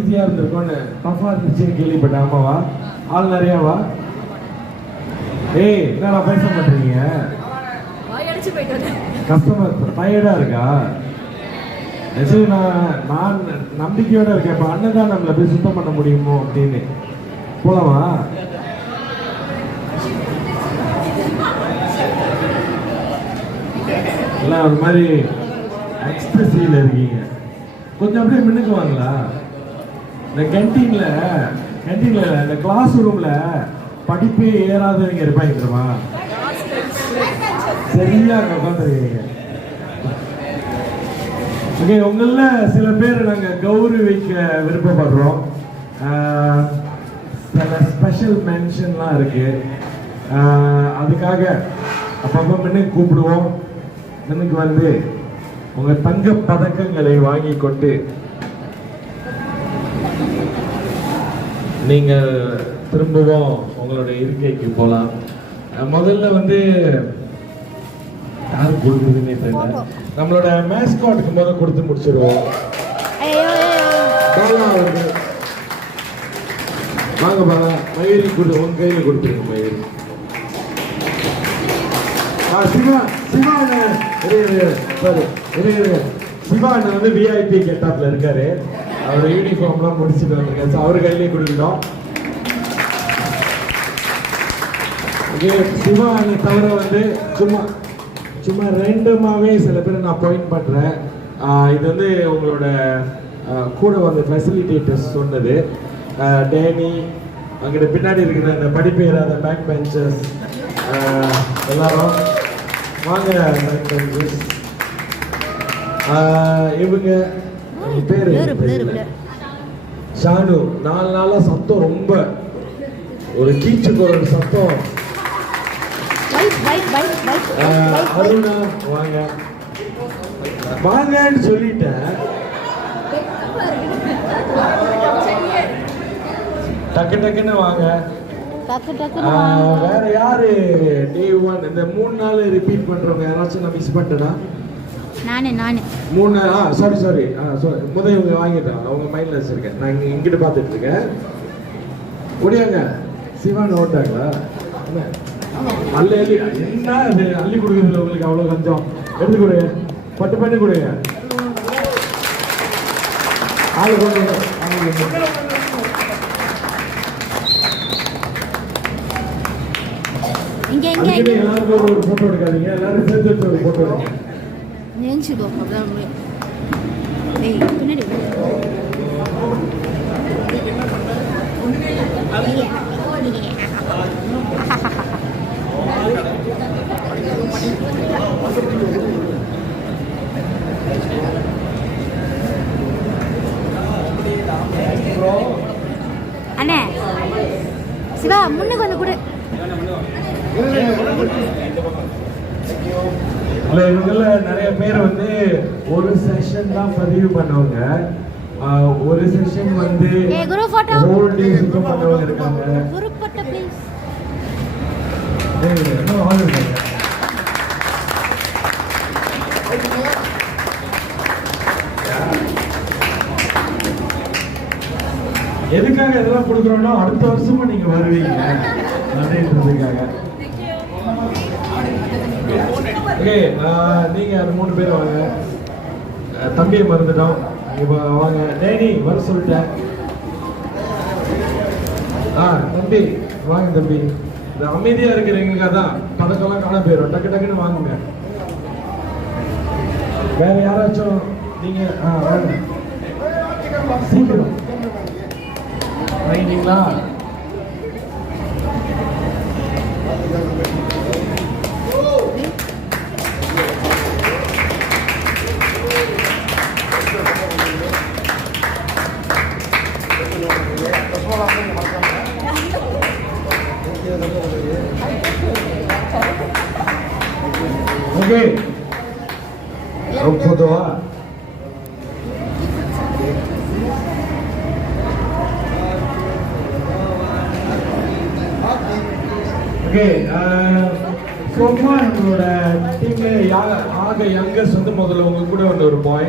ஈஸியா இருந்திருக்கும்னு டஃபா இருந்துச்சுன்னு கேள்விப்பட்டேன். ஆமாவா? ஆள் நிறையாவா? ஏய் என்னடா பேச மாட்டீங்க? கஸ்டமர் டயர்டா இருக்கா? சரி நான் நம்பிக்கையோட இருக்கேன். இப்போ அண்ணன் தான் நம்மளை போய் சுத்தம் பண்ண முடியுமோ அப்படின்னு. போலாமா? எல்லாம் ஒரு மாதிரி எக்ஸ்பிரஸிவ்ல இருக்கீங்க. கொஞ்சம் அப்படியே மின்னுக்கு வாங்களா? இந்த கேன்டீன்ல இந்த கிளாஸ் ரூம்ல படிப்பே ஏறாதவங்க இருப்பாங்க தெரியுமா? சரியா உட்காந்துருக்கீங்க. ஓகே, உங்கள சில பேர் நாங்க கௌரவிக்க விருப்பப்படுறோம். சில ஸ்பெஷல் மென்ஷன்லாம் இருக்கு. அதுக்காக அப்பப்போ மின்னுக்கு கூப்பிடுவோம். மின்னுக்கு வந்து உங்க தங்க பதக்கங்களை வாங்கி கொண்டு நீங்க திரும்பவும் உங்களுடைய இருக்கைக்கு போகலாம். முதல்ல வந்து யாரு கொடுக்குதுன்னே தெரியல. நம்மளோட மேஸ்காட்டுக்கு முதல்ல கொடுத்து முடிச்சிருவோம். வாங்க பாலா, மயிரி கொடு, உங்க கையில கொடுத்துருங்க மயிரி. சிவா அண்ணன் வந்து விஐபி கெட்டாப்ல இருக்காரு. அவர் யூனிஃபார்ம்லாம் முடிச்சுட்டு வந்திருக்காரு. அவர் கையிலே கொடுக்கணும். சிவா அண்ணன் தவிர வந்து சும்மா ரேண்டமாவே சில பேர் நான் பாயிண்ட் பண்றேன். இது வந்து உங்களோட கூட வந்து ஃபெசிலிட்டேட்டர்ஸ் சொன்னது. டேனி, அங்கிட்ட பின்னாடி இருக்கிற இந்த படிப்பு ஏறாத பேக் பெஞ்சர்ஸ் எல்லாரும் வாங்க. பேக் பெஞ்சர்ஸ் இவங்க பேரு ஷானு. 4 நாளா சத்தம் ரொம்ப ஒரு கீச்சுக்கு ஒரு சத்தம். அருணா வாங்க வாங்கன்னு சொல்லிட்டேன். டக்குன்னு வாங்க. வேற யாரு டே 1 இந்த 3 நாள் ரிப்பீட் பண்றவங்க யாராச்சும் நான் மிஸ் பண்ணிட்டேனா? நானே 3 நாள். சாரி முதல்ல இவங்க வாங்கிட்டாங்க. அவங்க மைண்ட்ல வச்சிருக்கேன். நான் இங்கிட்ட பார்த்துட்டு இருக்கேன். ஒடியாங்க சிவான் ஓட்டாங்களா? அள்ளி என்ன அது அள்ளி கொடுக்குறதுல உங்களுக்கு அவ்வளவு கொஞ்சம் எடுத்து கொடுங்க. பட்டு பண்ணி கொடுங்க. ஆளு கொண்டு எல்லாருக்கும் ஒரு போட்டோ எடுக்காதீங்க. எல்லாரும் சேர்த்து ஒரு போட்டோ எடுங்க. அண்ணே சிவா முன்னுக்கு வந்து கொடு. இவங்கள நிறைய பேர் வந்து ஒரு செஷன் தான் பதிவு பண்ணவங்க. ஒரு செஷன் வந்து ஹோல் டே சுத்தம் பண்ணவங்க இருக்காங்க. குரு போட்டோ ப்ளீஸ். எதுக்காக இதெல்லாம் கொடுக்குறோம்னா அடுத்த வருஷமா நீங்க வருவீங்க அப்படின்றதுக்காக. ஓகே, நீங்க அது 3 பேர் வாங்க. தம்பியை மறந்துட்டோம். இப்போ வாங்க. டேனி வர சொல்லிட்டேன். தம்பி வாங்க. தம்பி இந்த அமைதியா இருக்கிறவங்களுக்காக தான் பதக்கெல்லாம் காண போயிடும். டக்குன்னு வாங்குங்க. வேற யாராச்சும் நீங்க வாங்க சீக்கிரம் வாங்கிட்டீங்களா? ஓகே, போட்டோவா? ஓகே, சோமா நம்மளோட டீம்ல ஆக யங்கர்ஸ் வந்து முதல்ல உங்க கூட வந்த ஒரு பாய்.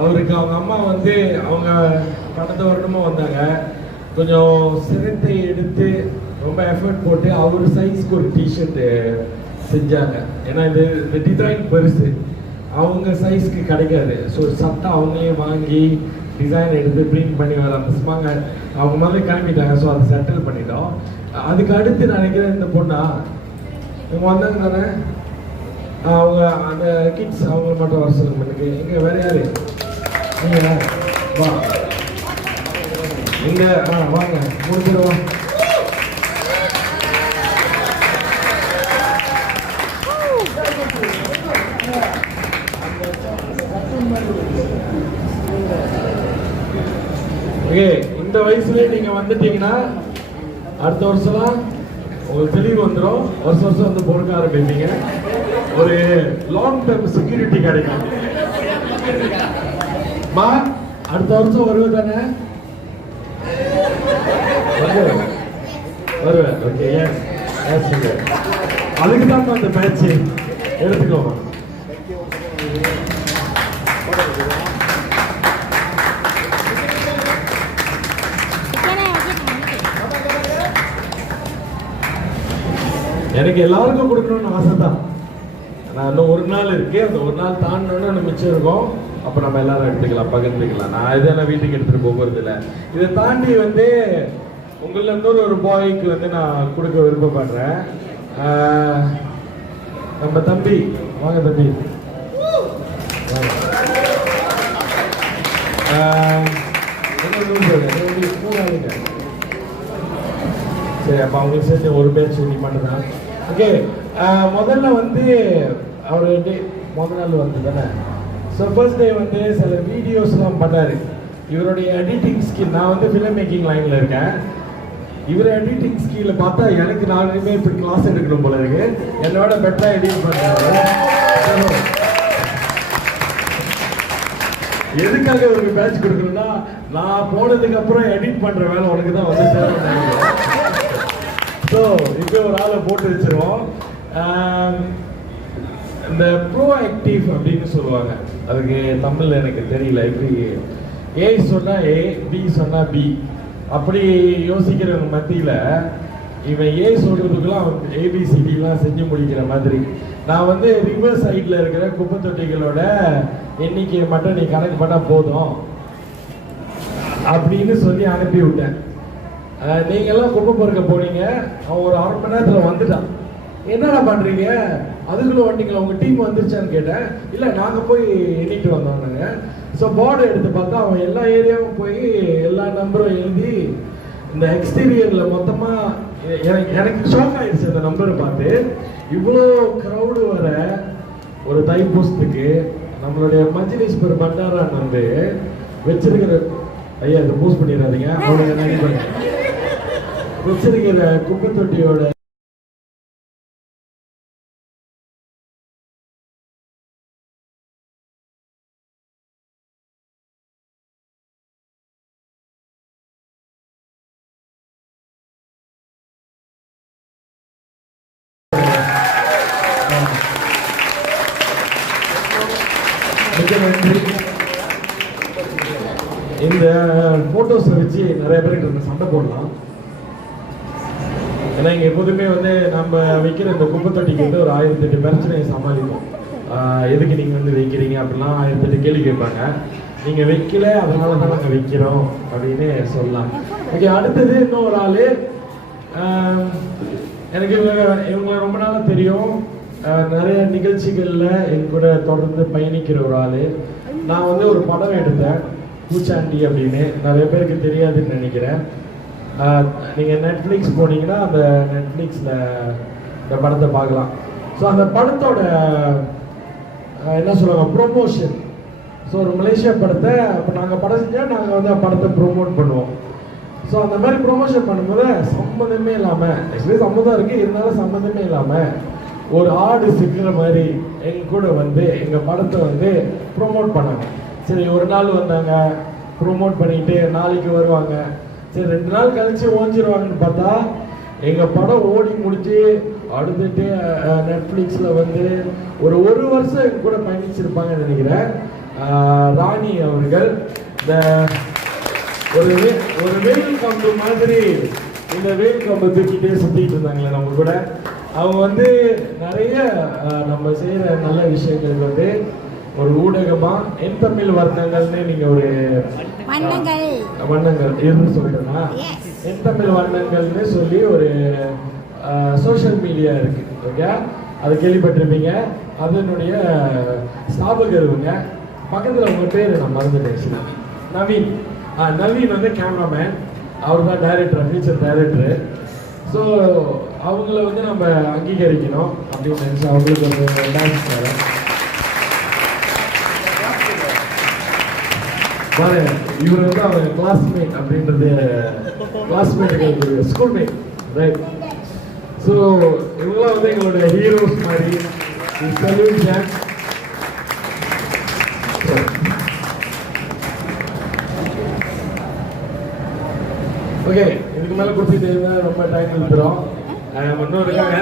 அவருக்கு அவங்க அம்மா வந்து அவங்க கடந்த வருடமும் வந்தாங்க, கொஞ்சம் சிரத்தை எடுத்து ரொம்ப எஃபர்ட் போட்டு அவர் சைஸ்க்கு ஒரு டிஷர்ட்டு செஞ்சாங்க. ஏன்னா இந்த டிசைன் பெருசு, அவங்க சைஸ்க்கு கிடைக்காது. ஸோ சட்டை அவங்களே வாங்கி டிசைன் எடுத்து பிரிண்ட் பண்ணி வர ஆரம்பிச்சுமாங்க. அவங்க மாதிரி கிளம்பிட்டாங்க. ஸோ அதை செட்டில் பண்ணிட்டோம். அதுக்கு அடுத்து நான் நினைக்கிறேன் இந்த பொண்ணா இவங்க வந்தாங்க தானே, அவங்க அந்த கிட்ஸ் அவங்க மட்டும் வர சொல்லுங்க. எனக்கு எங்கே வேற யாரு நீங்கள் வா இங்கே வாங்க முடிஞ்சிடுவா. ஓகே, இந்த வயசுல நீங்க வந்துட்டீங்கன்னா அடுத்த வருஷம்லாம் உங்களுக்கு தெளிவு வந்துடும். வருஷம் வருஷம் வந்து பொறுக்க ஆரம்பிப்பீங்க. ஒரு லாங் டேர்ம் செக்யூரிட்டி கிடைக்கும். மா அடுத்த வருஷம் வருவது தானே? வருவேன். Okay, yes yes. அதுக்கு தான் அந்த பேட்ச் எடுத்துக்கோங்க. எனக்கு எல்லாருக்கும் கொடுக்கணும்னு ஆசை தான். நான் இன்னும் ஒரு நாள் இருக்கு, அந்த ஒரு நாள் தாண்டணும்னு மிச்சம் இருக்கும். அப்போ நம்ம எல்லாரும் எடுத்துக்கலாம், பகிர்ந்துக்கலாம். நான் இதெல்லாம் வீட்டுக்கு எடுத்துகிட்டு போகிறது இல்லை. இதை தாண்டி வந்து உங்களில் இன்னொரு பாய்க்கு வந்து நான் கொடுக்க விருப்பப்படுறேன். நம்ம தம்பி, வாங்க தம்பி. சரி, அப்போ அவங்களுக்கு சேர்த்து ஒரு பேர் சொல்லி பண்ணுறேன். ஓகே, முதல்ல வந்து அவர் முதல் நாள் வந்து தானே. ஸோ ஃபர்ஸ்ட் டே வந்து சில வீடியோஸ்லாம் பண்ணார். இவருடைய எடிட்டிங் ஸ்கில், நான் வந்து ஃபிலிம் மேக்கிங் லைனில் இருக்கேன். இவர் எடிட்டிங் ஸ்கில்ல பார்த்தா எனக்கு நானுமே இப்போ கிளாஸ் எடுக்கணும் போல இருக்கு. என்னோட பெட்டராக எடிட் பண்ணுறாரு. எதுக்காக இவருக்கு பேட்ச் கொடுக்கணும்னா, நான் போனதுக்கு அப்புறம் எடிட் பண்ணுற வேலை உனக்கு தான் வந்து சேரும். ஸோ இப்போ ஒரு ஆளை போட்டு வச்சிருவோம். இந்த ப்ரோ ஆக்டிவ் அப்படின்னு சொல்லுவாங்க. அதுக்கு தமிழில் எனக்கு தெரியல. இப்படி ஏ சொன்னால் ஏ, பி சொன்னால் பி, அப்படி யோசிக்கிறவங்க மத்தியில் இவன் ஏ சொல்கிறதுக்கெல்லாம் ஏபிசிடிலாம் செஞ்சு முடிக்கிற மாதிரி நான் வந்து ரிவர் சைடில் இருக்கிற குப்பை தொட்டிகளோட எண்ணிக்கையை மட்டும் நீ கணக்கு பண்ணால் போதும் அப்படின்னு சொல்லி அனுப்பி விட்டேன். நீங்கள்லாம் குப்பை பொறுக்க போனீங்க, அவன் ஒரு 1/2 மணி நேரத்தில் வந்துட்டான். என்னடா பண்ணுறீங்க, அதுக்குள்ளே வண்டிங்களா, உங்கள் டீம் வந்துருச்சான்னு கேட்டேன். இல்லை, நாங்கள் போய் எண்ணிட்டு வந்தோம்னுங்க. ஸோ போர்டை எடுத்து பார்த்தா அவன் எல்லா ஏரியாவும் போய் எல்லா நம்பரும் எழுதி இந்த எக்ஸ்டீரியரில் மொத்தமாக எனக்கு ஷாக் ஆகிடுச்சு அந்த நம்பரை பார்த்து. இவ்வளோ க்ரௌடு வர ஒரு தைப்பூசத்துக்கு நம்மளுடைய மஜ்லிஸ்பர் பண்டாரான் வந்து வச்சிருக்கிற, ஐயா இதை போஸ்ட் பண்ணிடாதீங்க, அவனுக்கு நினைப்பேன், வச்சிருக்கிற குப்பை தொட்டியோட இந்த போட்டோஸை வச்சு நிறைய பேருக்கு சண்டை போடலாம். ஏன்னா இங்கே எப்போதுமே வந்து நம்ம வைக்கிற இந்த குப்பை தொட்டிக்கு வந்து ஒரு 1008 பிரச்சனையை சமாளிக்கும். எதுக்கு நீங்கள் வந்து வைக்கிறீங்க அப்படிலாம் 1008 கேள்வி கேட்பாங்க. நீங்கள் வைக்கல, அதனால தான் நாங்கள் வைக்கிறோம் அப்படின்னு சொல்லலாம். ஓகே, அடுத்தது இன்னொரு ஆள், எனக்கு இவங்களை ரொம்ப நாளாக தெரியும். நிறைய நிகழ்ச்சிகளில் என் கூட தொடர்ந்து பயணிக்கிற ஒரு ஆள். நான் வந்து ஒரு படம் எடுத்தேன், பூச்சாண்டி அப்படின்னு. நிறைய பேருக்கு தெரியாதுன்னு நினைக்கிறேன். நீங்கள் நெட்ஃப்ளிக்ஸ் போனீங்கன்னா அந்த நெட்ஃப்ளிக்ஸில் இந்த படத்தை பார்க்கலாம். ஸோ அந்த படத்தோட என்ன சொல்லுவாங்க, ப்ரொமோஷன். ஸோ ஒரு மலேசியா படத்தை அப்போ நாங்கள் படம் செஞ்சால் நாங்கள் வந்து படத்தை ப்ரொமோட் பண்ணுவோம். ஸோ அந்த மாதிரி ப்ரொமோஷன் பண்ணும்போது சம்மந்தமே இல்லாமல், ஆக்சுவலி சம்மந்தம் இருக்குது, இருந்தாலும் சம்மந்தமே இல்லாமல் ஒரு ஆடு சிக்கிற மாதிரி எங்க கூட வந்து எங்கள் படத்தை வந்து ப்ரொமோட் பண்ணாங்க. சரி, ஒரு நாள் வந்தாங்க, ப்ரொமோட் பண்ணிட்டு நாளைக்கு வருவாங்க. சரி, 2 நாள் கழிச்சு ஓஞ்சிருவாங்கன்னு பார்த்தா எங்கள் படம் ஓடி முடிச்சு அடுத்துட்டு நெட்ஃப்ளிக்ஸில் வந்து ஒரு வருஷம் எங்க கூட பயணிச்சிருப்பாங்கன்னு நினைக்கிறேன். ராணி அவர்கள் இந்த ஒரு வெயில் கம்பு மாதிரி இந்த வெயில் கம்பு தூக்கிட்டே சுத்திட்டு இருந்தாங்களே நம்ம கூட. அவங்க வந்து நிறைய நம்ம செய்யற நல்ல விஷயங்களுக்கு வந்து ஒரு ஊடகமா என் தமிழ் வர்ணங்கள்னு நீங்க ஒரு வண்ணங்கள் இருந்து சொல்றேன்னா என் தமிழ் வண்ணங்கள்னு சொல்லி ஒரு சோஷியல் மீடியா இருக்கு. ஓகே, அது கேள்விப்பட்டிருப்பீங்க. அதனுடைய ஸ்தாபகர் இவங்க. பக்கத்தில் உங்க பேர் நான் மறந்துட்டேன். நவீன். நவீன் வந்து கேமராமேன், அவர் தான் டைரக்டர், ஃபியூச்சர் டைரக்டர். ஸோ அவங்கள வந்து நம்ம அங்கீகரிக்கணும் அப்படின்னு நினச்சி அவங்களுக்கு ஒரு டான்ஸ் தரேன். இவர் வந்து அவங்க கிளாஸ்மேட் அப்படின்றது, கிளாஸ்மேட் ஸ்கூல்மேட், ரைட்? ஸோ இவங்களாம் வந்து எங்களுடைய ஹீரோஸ் மாதிரி. ஓகே, இதுக்கு மேலே கொடுத்துட்டு ரொம்ப டைம் எடுத்துரும். இன்னும் இருக்காங்க.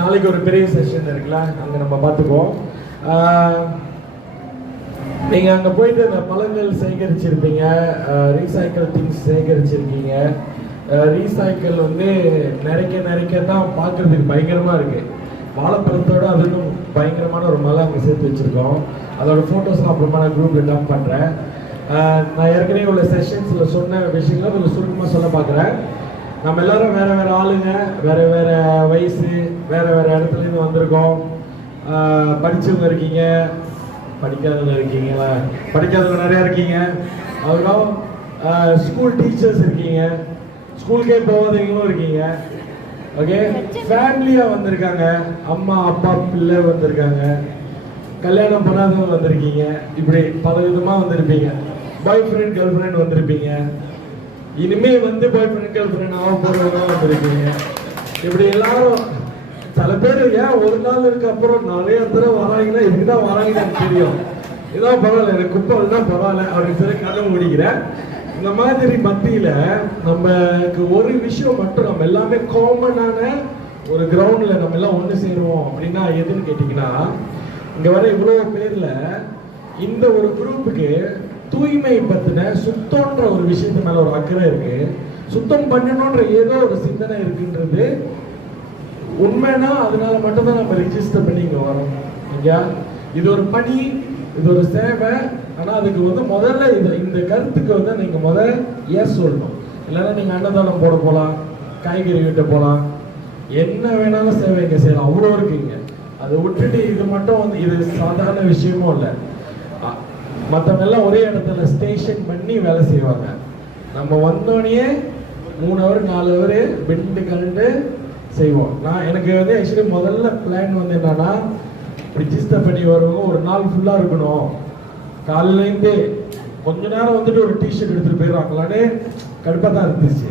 நாளைக்கு ஒரு பெரிய செஷன் இருக்குல்ல, அங்கே நம்ம பார்த்துக்குவோம். நீங்கள் அங்கே போயிட்டு அந்த பழங்கள் சேகரிச்சிருப்பீங்க, ரீசைக்கிள் திங்ஸ் சேகரிச்சிருக்கீங்க. ரீசைக்கிள் வந்து நிறைக்க தான் பார்க்கறதுக்கு பயங்கரமாக இருக்குது. வாழைப்பழத்தோட அதுவும் பயங்கரமான ஒரு மலை அங்கே சேர்த்து வச்சுருக்கோம். அதோட ஃபோட்டோஸ்லாம் அப்புறமா நான் குரூப்பில் டம்ப் பண்ணுறேன். நான் ஏற்கனவே உள்ள செஷன்ஸில் சொன்ன விஷயங்களை கொஞ்சம் சுருக்கமாக சொல்ல பார்க்குறேன். நம்ம எல்லாரும் வேறு வேறு ஆளுங்க, வேறு வேறு வயசு, வேறு வேறு இடத்துலேருந்து வந்திருக்கோம். படித்தவங்க இருக்கீங்க, படிக்காதவங்க இருக்கீங்களா, படிக்காதவங்க நிறையா இருக்கீங்க. அப்புறம் ஸ்கூல் டீச்சர்ஸ் இருக்கீங்க, ஸ்கூலுக்கே போகாதவங்களும் இருக்கீங்க. ஓகே, ஃபேமிலியாக வந்திருக்காங்க, அம்மா அப்பா பிள்ளை வந்திருக்காங்க, கல்யாணம் பண்ணாதவங்க வந்திருக்கீங்க, இப்படி பல விதமாக வந்திருப்பீங்க. பாய் ஃப்ரெண்ட் கேர்ள் ஃப்ரெண்ட் வந்திருப்பீங்க, இனிமே வந்து பாய் ஃப்ரெண்ட் கேர்ள் ஃப்ரெண்ட் ஆக போகிறவங்க வந்திருக்கீங்க. இப்படி எல்லாரும் சில பேர் ஏன் ஒரு நாள் இருக்கு அப்புறம் நிறைய தடவை வராங்கன்னா இதுக்கு தான் வராங்கன்னு எனக்கு தெரியும். இதான் பரவாயில்ல, எனக்கு குப்பம் தான் பரவாயில்ல அப்படின்னு சொல்லி கதை முடிக்கிறேன். இந்த மாதிரி மத்தியில் நமக்கு ஒரு விஷயம் மட்டும், நம்ம எல்லாமே காமனான ஒரு கிரவுண்டில் நம்ம எல்லாம் ஒன்று சேருவோம் அப்படின்னா எதுன்னு கேட்டிங்கன்னா, இங்கே வர இவ்வளோ பேரில் இந்த ஒரு குரூப்புக்கு தூய்மை பற்றின சுத்தம்ன்ற ஒரு விஷயத்து மேலே ஒரு அக்கறை இருக்கு. சுத்தம் பண்ணணுன்ற ஏதோ ஒரு சிந்தனை இருக்குன்றது உண்மைனா அதனால மட்டும்தான் நம்ம ரிஜிஸ்டர் பண்ணி இங்கே வரோம். ஐயா, இது ஒரு பணி, இது ஒரு சேவை. ஆனால் அதுக்கு வந்து முதல்ல இந்த கருத்துக்கு வந்து நீங்கள் முதல்ல ஏன் சொல்லணும். இல்லைன்னா நீங்கள் அன்னதானம் போட போகலாம், காய்கறி வீட்டை போகலாம், என்ன வேணாலும் சேவை இங்கே செய்யலாம், அவ்வளோ இருக்குங்க. அதை விட்டுட்டு இது மட்டும் வந்து இது சாதாரண விஷயமும் இல்லை. மற்றவங்க எல்லாம் ஒரே இடத்துல ஸ்டேஷன் பண்ணி வேலை செய்வாங்க. நம்ம வந்தோடனே 3 hour 4 hour பெண்டு கண்டு செய்வோம். எனக்கு வந்து ஆக்சுவலி முதல்ல பிளான் வந்து என்னன்னா, ரிஜிஸ்டர் பண்ணி வருவோம், ஒரு நாள் ஃபுல்லாக இருக்கணும். காலையிலேருந்தே கொஞ்ச நேரம் வந்துட்டு ஒரு டிஷர்ட் எடுத்துகிட்டு போயிடுவாங்களான்னு கடுப்பாக தான் இருந்துச்சு.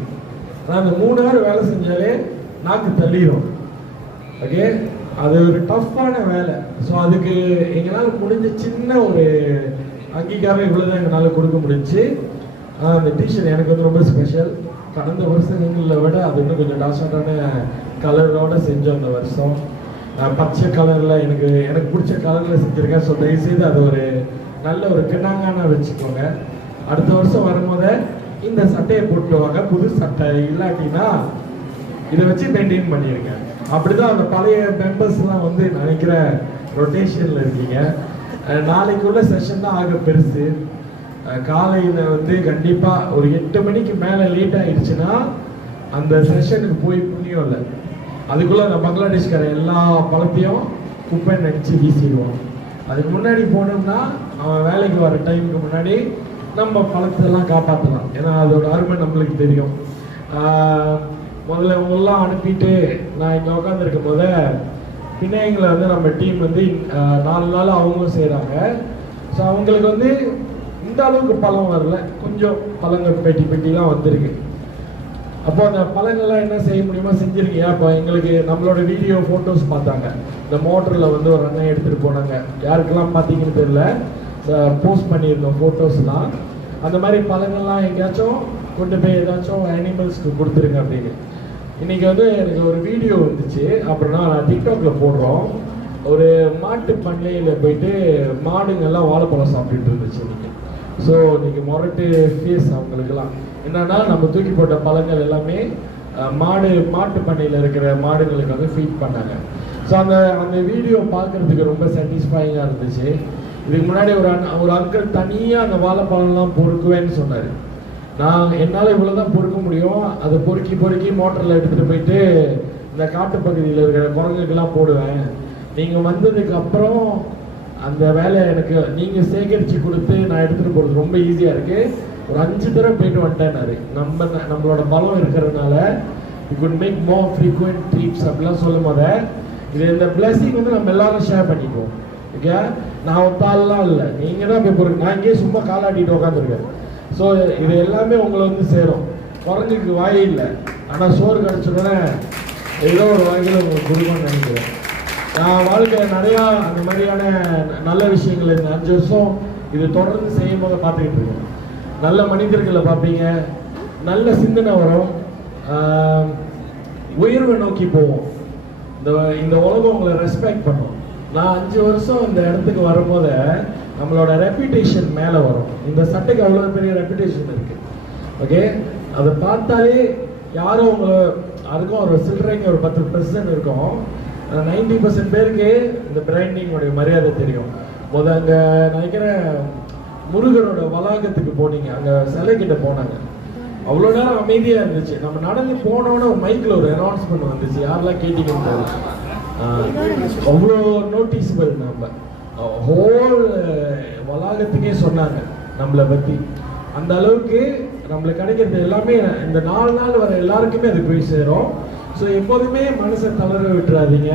ஆனால் அந்த 3 hour வேலை செஞ்சாலே நாக்கு தள்ளிடும். ஓகே, அது ஒரு டஃப்பான வேலை. ஸோ அதுக்கு எங்களால் முடிஞ்ச சின்ன ஒரு அங்கீகாரம் இவ்வளோதான் எங்களால் கொடுக்க முடிஞ்சு. அந்த டிஷர்ட் எனக்கு வந்து ரொம்ப ஸ்பெஷல். கடந்த வருஷங்களில் விட அது இன்னும் கொஞ்சம் டார்க்கான கலரோட செஞ்சோம். அந்த வருஷம் பச்சை கலரில் எனக்கு பிடிச்ச கலரில் செஞ்சுருக்கேன். ஸோ தயவுசெய்து அது ஒரு நல்ல ஒரு கிணங்கான வச்சுக்கோங்க. அடுத்த வருஷம் வரும்போது இந்த சட்டையை போட்டு வாங்க, புது சட்டை இல்லாட்டினா இதை வச்சு மெயின்டைன் பண்ணியிருக்கேன். அப்படிதான் அந்த பழைய மெம்பர்ஸ்லாம் வந்து நினைக்கிற ரொட்டேஷனில் இருக்கீங்க. நாளைக்குள்ள செஷன் தான் ஆக பெருசு. காலையில் வந்து கண்டிப்பாக ஒரு 8 மணிக்கு மேலே லேட் ஆகிடுச்சுன்னா அந்த செஷனுக்கு போய் புண்ணியம் இல்லை. அதுக்குள்ளே அந்த பங்களாதேஷ்கார எல்லா பழத்தையும் குப்பை நினச்சி வீசிடுவோம். அதுக்கு முன்னாடி போனோம்னா அவன் வேலைக்கு வர டைமுக்கு முன்னாடி நம்ம பழத்தெல்லாம் காப்பாற்றலாம். ஏன்னா அதோட அருமை நம்மளுக்கு தெரியும். முதல்ல இவங்கெல்லாம் அனுப்பிட்டு நான் இங்கே உட்காந்துருக்கும் போது பின்னாங்களை வந்து நம்ம டீம் வந்து 4 நாள் அவங்களும் செய்கிறாங்க. ஸோ அவங்களுக்கு வந்து இந்த அளவுக்கு பழம் வரல, கொஞ்சம் பழங்கள் பெட்டிலாம் வந்திருக்கு. அப்போ அந்த பழங்கள்லாம் என்ன செய்ய முடியுமோ செஞ்சுருக்கீங்க. அப்போ எங்களுக்கு நம்மளோட வீடியோ ஃபோட்டோஸ் பார்த்தாங்க. இந்த மோட்டரில் வந்து ஒரு அண்ணன் எடுத்துகிட்டு போனாங்க. யாருக்கெல்லாம் பார்த்தீங்கன்னு தெரியல, போஸ்ட் பண்ணியிருந்தோம் ஃபோட்டோஸ்லாம். அந்த மாதிரி பழங்கள்லாம் எங்கேயாச்சும் கொண்டு போய் ஏதாச்சும் அனிமல்ஸ்க்கு கொடுத்துருங்க அப்படின்னு. இன்றைக்கி வந்து எனக்கு ஒரு வீடியோ வந்துச்சு. அப்புறம் நான் டிக்டாக்ல போடுறோம். ஒரு மாட்டு பண்ணையில் போயிட்டு மாடுங்கள்லாம் வாழைப்பழம் சாப்பிட்டுட்டு இருந்துச்சு இன்னைக்கு. ஸோ இன்னைக்கு மொரட்டு ஃபேஸ் அவங்களுக்குலாம் என்னன்னா நம்ம தூக்கி போட்ட பழங்கள் எல்லாமே மாட்டு பண்ணையில் இருக்கிற மாடுங்களுக்கு வந்து ஃபீட் பண்ணாங்க. ஸோ அந்த வீடியோ பார்க்கறதுக்கு ரொம்ப சாட்டிஸ்ஃபைங்காக இருந்துச்சு. இதுக்கு முன்னாடி ஒரு அங்கிள் தனியாக அந்த வாழைப்பழம்லாம் பொறுக்குவேன்னு சொன்னார். நான் என்னால் இவ்வளோ தான் பொறுக்க முடியும், அதை பொறுக்கி மோட்டரில் எடுத்துகிட்டு போயிட்டு இந்த காட்டு பகுதியில் இருக்கிற குரங்குக்கெல்லாம் போடுவேன். நீங்கள் வந்ததுக்கு அப்புறம் அந்த வேலையை எனக்கு நீங்கள் சேகரித்து கொடுத்து நான் எடுத்துகிட்டு போகிறது ரொம்ப ஈஸியாக இருக்குது. ஒரு 5 தடவை போயிட்டு வந்துட்டேன்னாரு. நம்மளோட பலம் இருக்கிறதுனால you could make more frequent trips அப்படிலாம் சொல்லும் போது இந்த பிளஸிங் வந்து நம்ம எல்லாரும் ஷேர் பண்ணிக்குவோம். ஓகே, நான் ஒத்தாலாம் இல்லை, நீங்கள் தான் போய் பொறுக்கு. நான் இங்கேயே சும்மா காலாட்டிட்டு உட்காந்துருக்கேன். ஸோ இது எல்லாமே உங்களை வந்து சேரும். குரங்குக்கு வாய் இல்லை, ஆனால் சோறு கிடச்சோடனே ஏதோ ஒரு வகையில் உங்களுக்கு கொடுக்கணும்னு நினைக்கிறேன். நான் வாழ்க்கையில் நிறையா அந்த மாதிரியான நல்ல விஷயங்கள் இந்த 5 வருஷம் இது தொடர்ந்து செய்யும் போது பார்த்துக்கிட்டு இருக்கேன். நல்ல மனிதர்களை பார்ப்பீங்க, நல்ல சிந்தனை வரும், உயர்வை நோக்கி போவோம். இந்த உலகம் உங்களை ரெஸ்பெக்ட் பண்ணும். நான் 5 வருஷம் இந்த இடத்துக்கு வரும்போது நம்மளோட ரெப்யூட்டேஷன் மேலே வரும். இந்த சட்டைக்கு அவ்வளோ பெரிய ரெப்யூட்டேஷன் இருக்கு. ஓகே, அதை பார்த்தாலே யாரும் உங்களை அதுக்கும் ஒரு சில்லறைங்க ஒரு 10% இருக்கும். 90% பேருக்கு இந்த பிராண்டிங்கோடைய மரியாதை தெரியும். அங்கே நினைக்கிறேன் முருகரோட வளாகத்துக்கு போனீங்க, அங்கே சிலை கிட்ட போனாங்க. அவ்வளோ நேரம் அமைதியாக இருந்துச்சு. நம்ம நடந்து போனோன்னே ஒரு மைக்கில் ஒரு அனௌன்ஸ்மெண்ட் வந்துச்சு, யாரெல்லாம் கேட்டீங்கன்னு அவ்வளோ நோட்டீஸபிள். நம்ம ஹோல் வளாகத்துக்கே சொன்னாங்க நம்மளை பற்றி. அந்த அளவுக்கு நம்மளுக்கு கிடைக்கிறது எல்லாமே இந்த 4 நாள் வர எல்லாருக்குமே அது போய் சேரும். ஸோ எப்போதுமே மனசை தளர விட்டுறாதீங்க.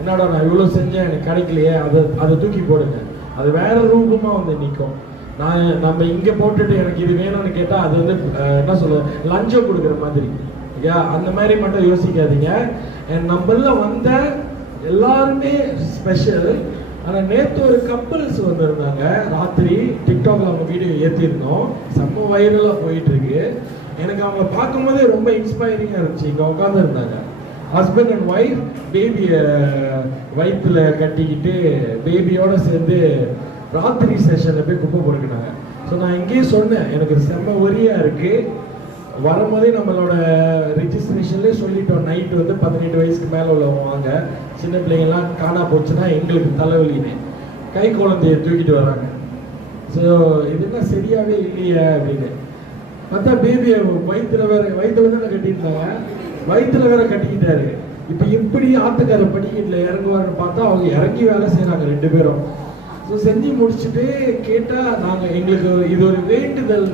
என்னடா நான் இவ்வளோ செஞ்சேன் எனக்கு கிடைக்கலையே, அதை தூக்கி போடுங்க. அது வேற ரூபமாக வந்து நிற்கும். நம்ம இங்கே போட்டுட்டு எனக்கு இது வேணும்னு கேட்டால் அது வந்து என்ன சொல்ல லஞ்சம் கொடுக்குற மாதிரி. ஓகே, அந்த மாதிரி மட்டும் யோசிக்காதீங்க. நம்மள வந்த எல்லாருமே ஸ்பெஷல். ஆனால் நேற்று ஒரு கப்பல்ஸ் வந்திருந்தாங்க ராத்திரி. டிக்டாக்ல அவங்க வீடியோ ஏற்றிருந்தோம், செம்ம வைரலாக போயிட்டு இருக்கு. எனக்கு அவங்க பார்க்கும்போதே ரொம்ப இன்ஸ்பைரிங்காக இருந்துச்சு. இங்கே உட்காந்துருந்தாங்க ஹஸ்பண்ட் அண்ட் ஒய்ஃப், பேபியை வயிற்றுல கட்டிக்கிட்டு பேபியோட சேர்ந்து ராத்திரி செஷனில் போய் குப்பை பொறுக்கினாங்க. ஸோ நான் இங்கேயே சொன்னேன், எனக்கு செம்ம வரியாக இருக்குது. வரும்போதே நம்மளோட ரிஜிஸ்ட்ரேஷன்லேயே சொல்லிட்டோம், நைட்டு வந்து 18 வயசுக்கு மேலே உள்ளவங்க வாங்க, சின்ன பிள்ளைங்கள்லாம் காணா போச்சுன்னா எங்களுக்கு தலைவலின்னு கை குழந்தைய தூக்கிட்டு வராங்க. ஸோ இதுன்னா சரியாகவே இல்லையே அப்படின்னு பார்த்தா பேபியை வயிற்றுல தானே கட்டியிருந்தாங்க, வயிற்றுல வேற கட்டிக்கிட்டாரு. இப்போ எப்படி ஆத்துக்கார படிக்கட்டில் இறங்குவாருன்னு பார்த்தா அவங்க இறங்கி வேலை செய்கிறாங்க 2 பேரும். ஸோ செஞ்சு முடிச்சுட்டு கேட்டால் எங்களுக்கு இது ஒரு வேண்டுதல்,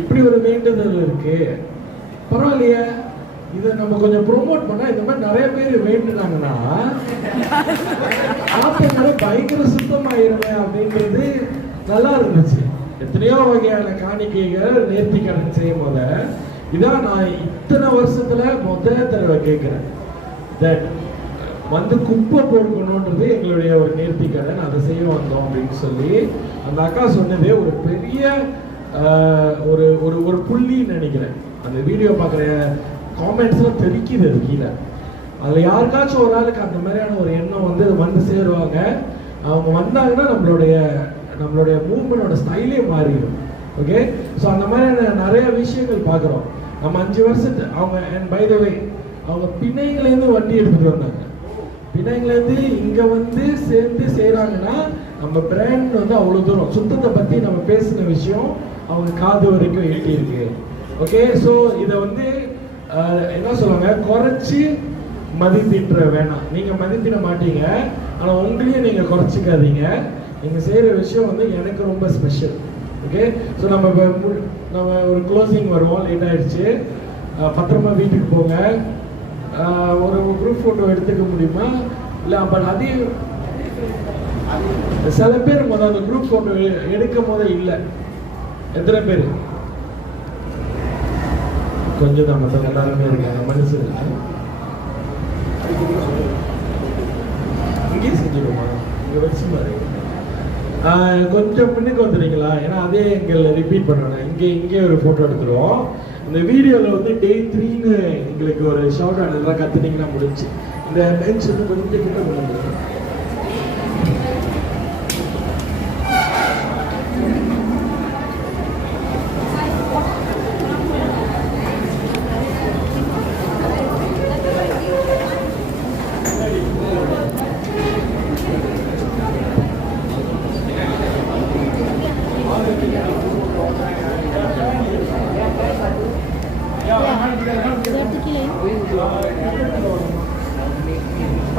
இப்படி ஒரு வேண்டுதல் இருக்கு, பரவாயில்லையே இதை நம்ம கொஞ்சம் ப்ரொமோட் பண்ணா இந்த மாதிரி நிறைய பேர் வேண்டுனாங்கன்னா ஆத்தங்களை பயங்கர சுத்தமாயிருமே அப்படின்றது நல்லா இருந்துச்சு. எத்தனையோ வகையான காணிக்கைகள் நேர்த்தி கடன் செய்யும் போத இதான் நான் இத்தனை வருஷத்துல தடவை கேட்கிறேன். தட் வந்து குப்பை பொறுக்கணுன்றது எங்களுடைய ஒரு நேர்த்தி கடன், அதை செய்ய வந்தோம் அப்படின்னு சொல்லி அந்த அக்கா சொன்னதே ஒரு பெரிய ஒரு ஒரு ஒரு புள்ளின்னு நினைக்கிறேன். அந்த வீடியோ பார்க்குற காமெண்ட்ஸ்லாம் தெரிக்குது அது கீழே. அதில் யாருக்காச்சும் ஒரு ஆளுக்கு அந்த மாதிரியான ஒரு எண்ணம் வந்து சேருவாங்க. அவங்க வந்தாங்கன்னா நம்மளுடைய மூவ்மெண்டோட ஸ்டைலே மாறிடும். ஓகே, ஸோ அந்த மாதிரியான நிறைய விஷயங்கள் பார்க்குறோம். நம்ம 5 வருஷத்து அவங்க பை த வே அவங்க பிணைங்கலேருந்து வண்டி எடுத்துகிட்டு வந்தாங்க. பிணைங்கலேருந்து இங்கே வந்து சேர்ந்து செய்கிறாங்கன்னா நம்ம பிராண்ட் வந்து அவ்வளோ தூரம் சுத்தத்தை பற்றி நம்ம பேசின விஷயம் அவங்க காது வரைக்கும் எட்டியிருக்கு. ஓகே, ஸோ இதை வந்து என்ன சொல்லுவாங்க, குறைச்சி மதிப்பின்ற வேணாம். நீங்கள் மதிப்பிட மாட்டீங்க, ஆனால் உங்களையும் நீங்கள் குறைச்சிக்காதீங்க. நீங்கள் செய்கிற விஷயம் வந்து எனக்கு ரொம்ப ஸ்பெஷல். ஓகே, ஸோ நம்ம ஒரு க்ளோசிங் வருவோம், லேட் ஆகிடுச்சு. பத்திரமா வீட்டுக்கு போங்க. ஒரு குரூப் ஃபோட்டோ எடுத்துக்க முடியுமா? இல்லை, பட் அதையும் சில பேர் அந்த குரூப் ஃபோட்டோ எடுக்கும் போதே இல்லை. எத்தனை பேர்? கொஞ்சம் தான், மற்ற எல்லாருமே இருக்காங்க. மனசு இங்கே செஞ்சுடுமா, இங்கே வச்சு பாரு. கொஞ்சம் முன்னுக்கு வந்துடுறீங்களா? ஏன்னா அதே எங்களை ரிப்பீட் பண்ணுறேன். இங்கே ஒரு ஃபோட்டோ எடுத்துருவோம். இந்த வீடியோவில் வந்து Day 3ன்னு எங்களுக்கு ஒரு ஷவுட் அவுட் எல்லாம் கற்றுனீங்கன்னா முடிச்சு. இந்த பெஞ்ச் வந்து கொஞ்சம் கிட்ட பண்ணுங்க.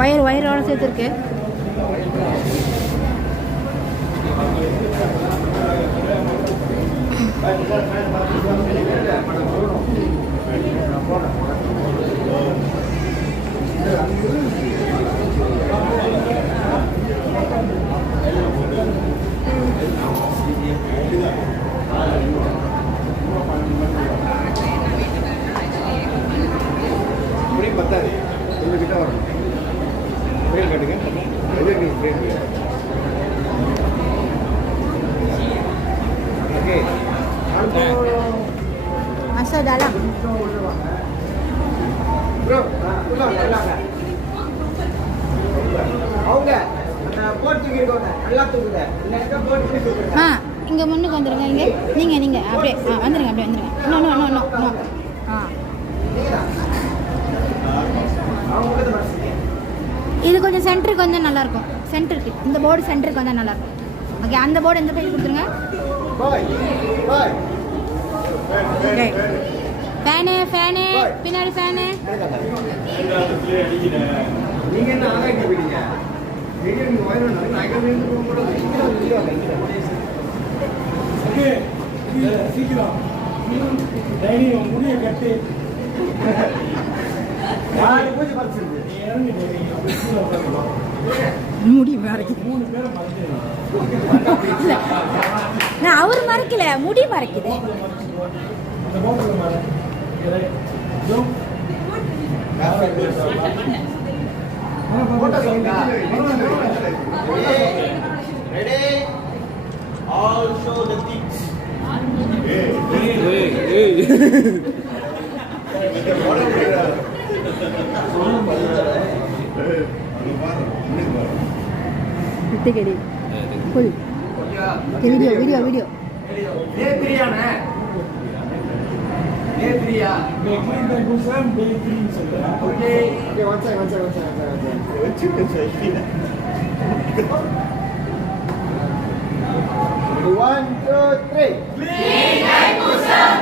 ஒயரோட சேர்த்துருக்கு. பத்தாது கிட்ட வரணும் வேல் கட்டுங்க ஓகே Masuk dalam. bro நல்லாங்க அவங்க அந்த போட் தூக்கிருக்கோங்க நல்லா தூக்குங்க இல்லைன்னா போட் தூக்குங்க இங்கே முன்னுக்கு வந்துடுங்க. இங்கே நீங்கள் அப்படியே வந்துடுங்க. அப்படியே வந்துடுங்க. இன்னும் இது கொஞ்சம் சென்டருக்கு வந்தால் நல்லாயிருக்கும். சென்டருக்கு இந்த போர்டு சென்டருக்கு வந்தால் நல்லாயிருக்கும். ஓகே, அந்த போர்டு எந்த பேஜ் கொடுத்துருங்க. ஓகே, ஃபேனு பின்னாடி ஃபேனு. நீங்க என்ன ஆகாய்க்கு போயிட்டீங்க வீடியோ நீங்க வைரல் பண்ணி நான் இங்க போட வீடியோ ஓகே சீக்கிரம் டைனி முடிய கட்டி யாரு பூஜை பறிச்சிருக்கு நீ இறங்கி முடி மறைக்குது. 3 பேரை மறைச்சிருங்க. நான் அவர் மறைக்கல, முடி மறைக்குது. அந்த போட்டோல மாற ஜூம் போட்டோ சொல்லுங்க ready all show the things விட்டுக்கடி ஃபுல் வீடியோ டே பிரியானே டே பிரியா இந்த குசாம் டே 3 சொல்றேன். Okay one second One, two, three. Clean and Kusam.